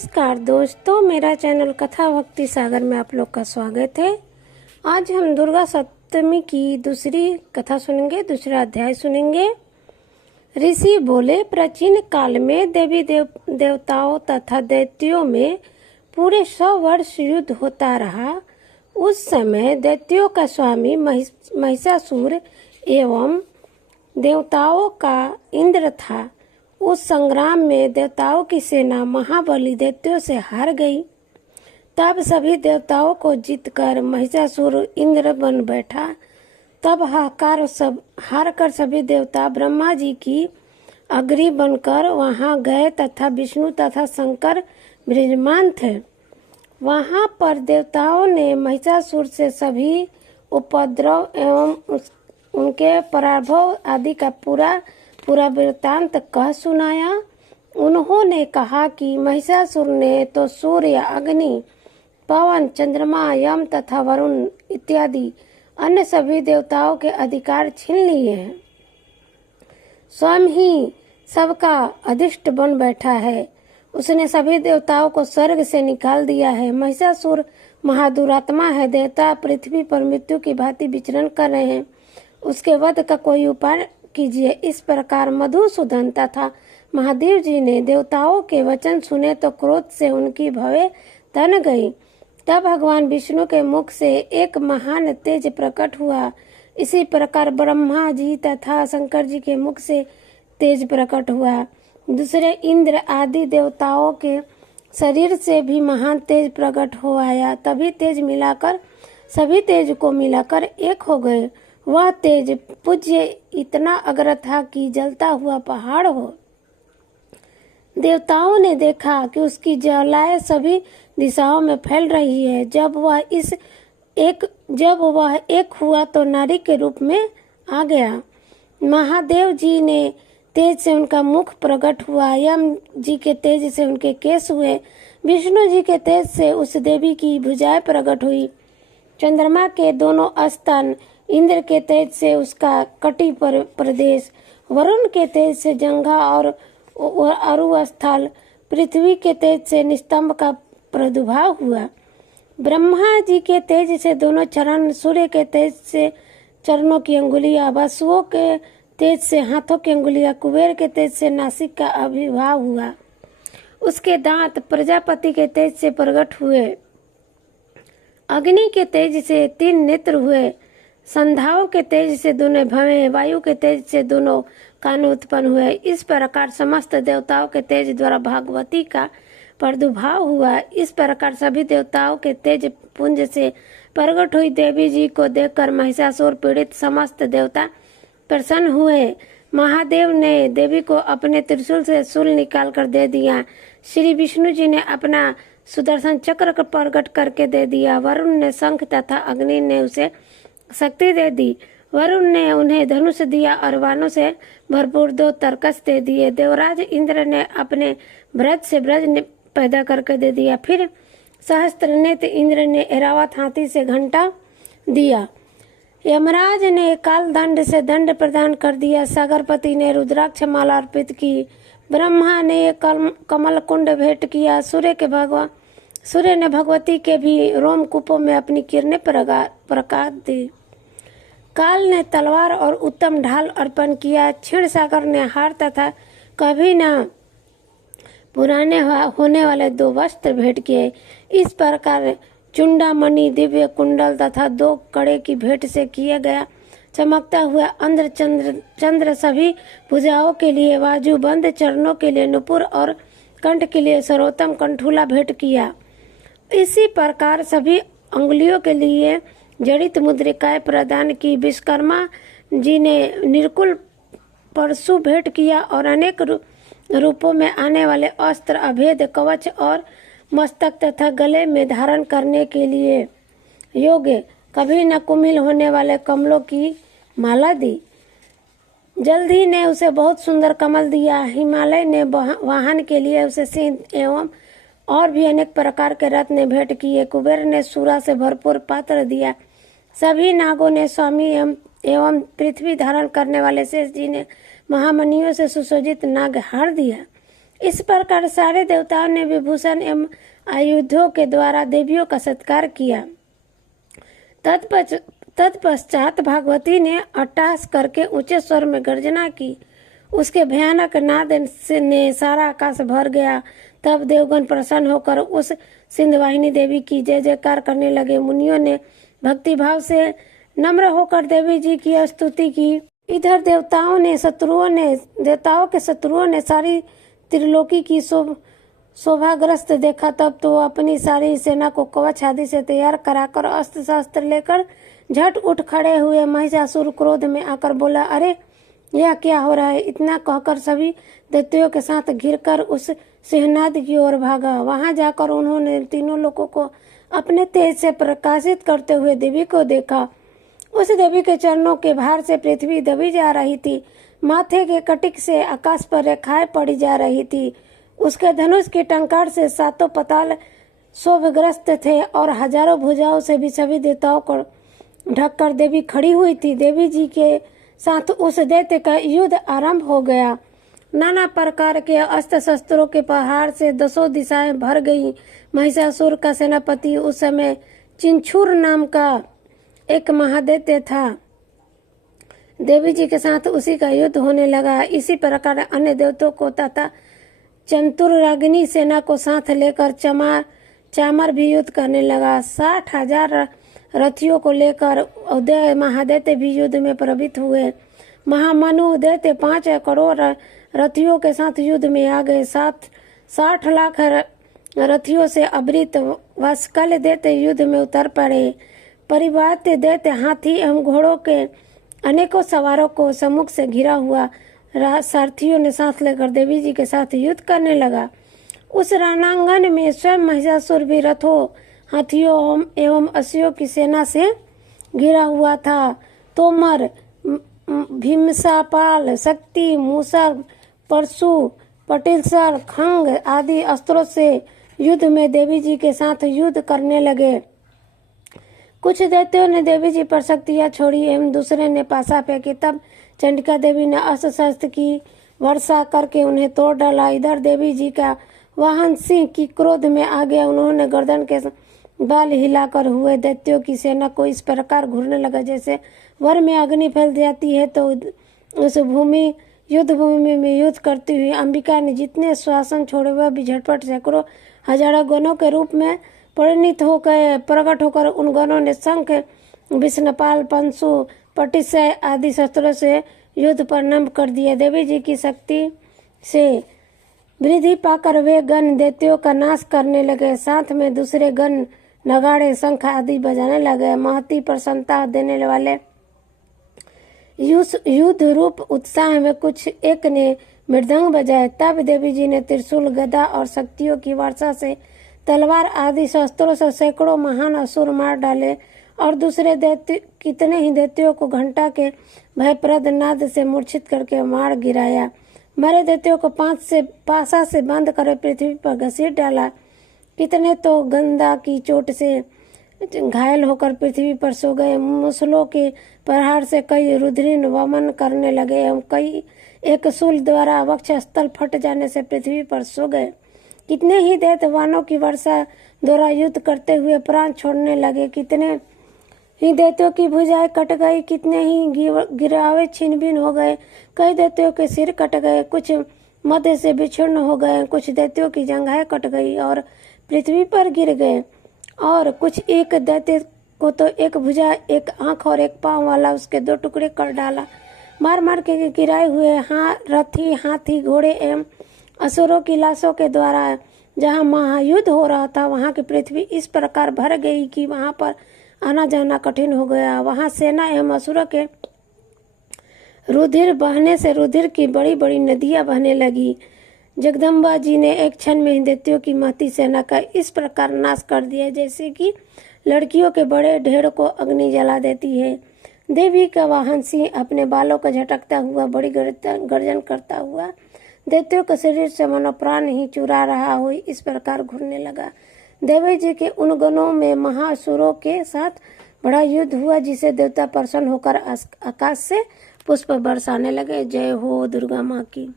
नमस्कार दोस्तों, मेरा चैनल कथा भक्ति सागर में आप लोग का स्वागत है। आज हम दुर्गा सप्तमी की दूसरी कथा सुनेंगे, दूसरा अध्याय सुनेंगे। ऋषि बोले, प्राचीन काल में देवी देवताओं तथा दैत्यों में पूरे 100 वर्ष युद्ध होता रहा। उस समय दैत्यों का स्वामी महिषासुर एवं देवताओं का इंद्र था। उस संग्राम में देवताओं की सेना महाबली दैत्यों से हार गई। तब सभी देवताओं को जीतकर महिषासुर इंद्र बन बैठा। तब हार कर सभी देवता ब्रह्मा जी की अग्नि बनकर वहां गए तथा विष्णु तथा शंकर विराजमान थे। वहां पर देवताओं ने महिषासुर से सभी उपद्रव एवं उनके पराभव आदि का पूरा वृत्तांत कह सुनाया। उन्होंने कहा कि महिषासुर ने तो सूर्य, अग्नि, पवन, चंद्रमा, यम तथा वरुण इत्यादि अन्य सभी देवताओं के अधिकार छीन लिए हैं। स्वयं ही सबका अधिष्ट बन बैठा है। उसने सभी देवताओं को स्वर्ग से निकाल दिया है। महिषासुर महादुरात्मा है। देवता पृथ्वी पर मृत्यु की भांति विचरण कर रहे हैं। उसके वध का कोई उपाय कीजिए। इस प्रकार मधुसूदन तथा महादेव जी ने देवताओं के वचन सुने तो क्रोध से उनकी भवें तन गई। तब भगवान विष्णु के मुख से एक महान तेज प्रकट हुआ। इसी प्रकार ब्रह्मा जी तथा शंकर जी के मुख से तेज प्रकट हुआ। दूसरे इंद्र आदि देवताओं के शरीर से भी महान तेज प्रकट हो आया। तभी तेज मिलाकर सभी तेज को मिलाकर एक हो गए। वह तेज पूज्य इतना अग्र था कि जलता हुआ पहाड़ हो। देवताओं ने देखा कि उसकी ज्वालाएं सभी दिशाओं में फैल रही है। जब वह एक हुआ तो नारी के रूप में आ गया। महादेव जी ने तेज से उनका मुख प्रकट हुआ। यम जी के तेज से उनके केश हुए। विष्णु जी के तेज से उस देवी की भुजाएं प्रकट हुई। चंद्रमा के दोनों स्तन, इंद्र के तेज से उसका कटी प्रदेश, वरुण के तेज से जंघा और अरु स्थल, पृथ्वी के तेज से निस्तंभ का प्रादुर्भाव हुआ। ब्रह्मा जी के तेज से दोनों चरण, सूर्य के तेज से चरणों की अंगुलियां, वसुओं के तेज से हाथों की अंगुलियां, कुबेर के तेज से नासिक का आविर्भाव हुआ। उसके दांत प्रजापति के तेज से प्रकट हुए। अग्नि के तेज से 3 नेत्र हुए। संध्याओं के तेज से दोनों भवें, वायु के तेज से दोनों कान उत्पन्न हुए। इस प्रकार समस्त देवताओं के तेज द्वारा भगवती का प्रादुर्भाव हुआ। इस प्रकार सभी देवताओं के तेज पुंज से प्रकट हुई देवी जी को देखकर महिषासुर पीड़ित समस्त देवता प्रसन्न हुए। महादेव ने देवी को अपने त्रिशूल से शूल निकाल कर दे दिया। श्री विष्णु जी ने अपना सुदर्शन चक्र प्रकट करके दे दिया। वरुण ने शंख तथा अग्नि ने उसे शक्ति दे दी। वरुण ने उन्हें धनुष दिया और बाणों से भरपूर 2 तरकस दे दिए। देवराज इंद्र ने अपने ब्रज से ब्रज पैदा करके दे दिया। फिर सहस्त्र नेत्र इंद्र ने ऐरावत हाथी से घंटा दिया। यमराज ने काल दंड से दंड प्रदान कर दिया। सागरपति ने रुद्राक्ष माला अर्पित की। ब्रह्मा ने कमल कुंड भेंट किया। सूर्य ने भगवती के भी रोमकूपों में अपनी किरणें प्रकाश दी। काल ने तलवार और उत्तम ढाल अर्पण किया। क्षीण सागर ने हार तथा कभी न पुराने होने वाले 2 वस्त्र भेंट किए। इस प्रकार चुंडामणि, दिव्य कुंडल तथा 2 कड़े की भेंट से किया गया चमकता हुआ अंध्र चंद्र सभी भुजाओं के लिए, बाजूबंद चरणों के लिए नुपुर और कंठ के लिए सर्वोत्तम कंठूला भेंट किया। इसी प्रकार सभी अंगुलियों के लिए जड़ित मुद्रिकाएं प्रदान की। विश्वकर्मा जी ने निर्कुल परशु भेंट किया और अनेक रूपों में आने वाले अस्त्र, अभेद कवच और मस्तक तथा गले में धारण करने के लिए योग्य कभी न कुमिल होने वाले कमलों की माला दी। जल्दी ने उसे बहुत सुंदर कमल दिया। हिमालय ने वाहन के लिए उसे सिंह एवं और भी अनेक प्रकार के रत्न भेंट किए। कुबेर ने सूरा से भरपूर पात्र दिया। सभी नागों ने स्वामी एवं पृथ्वी धारण करने वाले शेष जी ने महामणियों से सुसज्जित नागहार दिया। इस प्रकार सारे देवताओं ने विभूषण एवं आयुधों के द्वारा देवियों का सत्कार किया। तत्पश्चात भागवती ने अट्टहास करके ऊंचे स्वर में गर्जना की। उसके भयानक नाद ने सारा आकाश भर गया। तब देवगण प्रसन्न होकर उस सिंधवाहिनी देवी की जय जयकार करने लगे। मुनियों ने भक्तिभाव से नम्र होकर देवी जी की स्तुति की। इधर देवताओं के शत्रुओं ने सारी त्रिलोकी की शोभाग्रस्त देखा। तब तो अपनी सारी सेना को कवच आदि से तैयार कराकर अस्त्र शस्त्र लेकर झट उठ खड़े हुए। महिषासुर क्रोध में आकर बोला, अरे यह क्या हो रहा है? इतना कहकर सभी दैत्यों के साथ घिरकर उस सिंहनाद की ओर भागा। वहां जाकर उन्होंने तीनों लोगों को अपने तेज से प्रकाशित करते हुए देवी को देखा। उस देवी के चरणों के भार से पृथ्वी दबी जा रही थी। माथे के कटिक से आकाश पर रेखाएं पड़ी जा रही थी। उसके धनुष की टंकार से सातों पताल शोभग्रस्त थे और हजारों भुजाओं से भी सभी देवताओं को ढककर देवी खड़ी हुई थी। देवी जी के साथ उस दैत्य का युद्ध आरंभ हो गया। नाना प्रकार के अस्त्र शस्त्रों के पहाड़ से दसों दिशाएं भर गई। महिषासुर का सेनापति उस समय चिंछुर नाम का एक महादैत्य था। देवी जी के साथ उसी का युद्ध होने लगा। इसी प्रकार अन्य देवताओं को तथा चतुराग्नि सेना को साथ लेकर चामर भी युद्ध करने लगा। 60,000 रथियों को लेकर उदय महादैत्य भी युद्ध में प्रवृत्त हुए। महामनु दैत्य 5 करोड़ रथियों के साथ युद्ध में आ गए। 60 लाख रथियों से आवृत वत्सल दैत्य युद्ध में उतर पड़े। परिवार दैत्य हाथी एवं घोड़ों के अनेकों सवारों को सम्मुख से घिरा हुआ सारथियों ने साथ लेकर देवी जी के साथ युद्ध करने लगा। उस रणांगन में स्वयं महिषासुर भी रथों, हाथियों एवं अस्सियों की सेना से घिरा हुआ था। तोमर, भीमसापाल, शक्ति, मूसर, परशु, पटिलसर, खंग आदि अस्त्रों से युद्ध में देवी जी के साथ युद्ध करने लगे। कुछ दैत्यों ने देवी जी पर शक्तियां छोड़ी एवं दूसरे ने पासा फेंकी। तब चंडिका देवी ने अस्त्र शस्त्र की वर्षा करके उन्हें तोड़ डाला। इधर देवी जी का वाहन सिंह की क्रोध में आ गया। उन्होंने गर्दन के बाल हिलाकर हुए दैत्यों की सेना को इस प्रकार घूरने लगा जैसे वर में अग्नि फैल जाती है। तो उस युद्ध भूमि में युद्ध करती हुई अंबिका ने जितने श्वासन छोड़े वह भी झटपट सैकड़ों हजारों गणों के रूप में प्रकट होकर उन गणों ने शंख, विष्णुपाल, पंशु, पटिशय आदि शस्त्रों से युद्ध प्रारंभ कर दिया। देवी जी की शक्ति से वृद्धि पाकर वे गण दैत्यों का नाश करने लगे। साथ में दूसरे गण नगाड़े, शंख आदि बजाने लगे। महती प्रसन्नता देने वाले युद्ध रूप उत्साह में कुछ एक ने मृदंग बजाए। तब देवी जी ने त्रिशूल, गदा और शक्तियों की वर्षा से तलवार आदि शस्त्रों से सैकड़ों महान असुर मार डाले और दूसरे दैत्य कितने ही दैत्यों को घंटा के भयप्रद नाद से मूर्छित करके मार गिराया। मरे दैत्यों को पासा से बंद कर पृथ्वी पर घसीट डाला। कितने तो गंदा की चोट से घायल होकर पृथ्वी पर सो गए। मुसलों के प्रहार से कई रुधिर वमन करने लगे एवं कई एक शूल द्वारा वक्ष स्थल फट जाने से पृथ्वी पर सो गए। कितने ही दैत्यवानों की वर्षा द्वारा युद्ध करते हुए प्राण छोड़ने लगे। कितने ही दैत्यों की भुजाएं कट गई, कितने ही गिरावे छिन्न भिन्न हो गए। कई दैत्यों के सिर कट गए, कुछ मध्य से विच्छिन्न हो गए। कुछ दैत्यों की जंघाएं कट गई और पृथ्वी पर गिर गए और कुछ एक दैत्य को तो एक भुजा, एक आंख और एक पांव वाला उसके 2 टुकड़े कर डाला। मार मार के गिराए हुए रथी, हाथी, घोड़े एवं असुरों की लाशों के द्वारा जहाँ महायुद्ध हो रहा था वहाँ की पृथ्वी इस प्रकार भर गई कि वहाँ पर आना जाना कठिन हो गया। वहाँ सेना एवं असुरों के रुधिर बहने से रुधिर की बड़ी बड़ी नदियाँ बहने लगी। जगदम्बा जी ने एक क्षण में दैत्यों की महती सेना का इस प्रकार नाश कर दिया जैसे कि लड़कियों के बड़े ढेर को अग्नि जला देती है। देवी का वाहन सिंह अपने बालों को झटकता हुआ बड़ी गर्जन करता हुआ दैत्यों के शरीर से मनो प्राण ही चुरा रहा हो इस प्रकार घूरने लगा। देवी जी के उन गणों में महासुरों के साथ बड़ा युद्ध हुआ जिसे देवता प्रसन्न होकर आकाश से पुष्प बरसाने लगे। जय हो दुर्गा माँ की।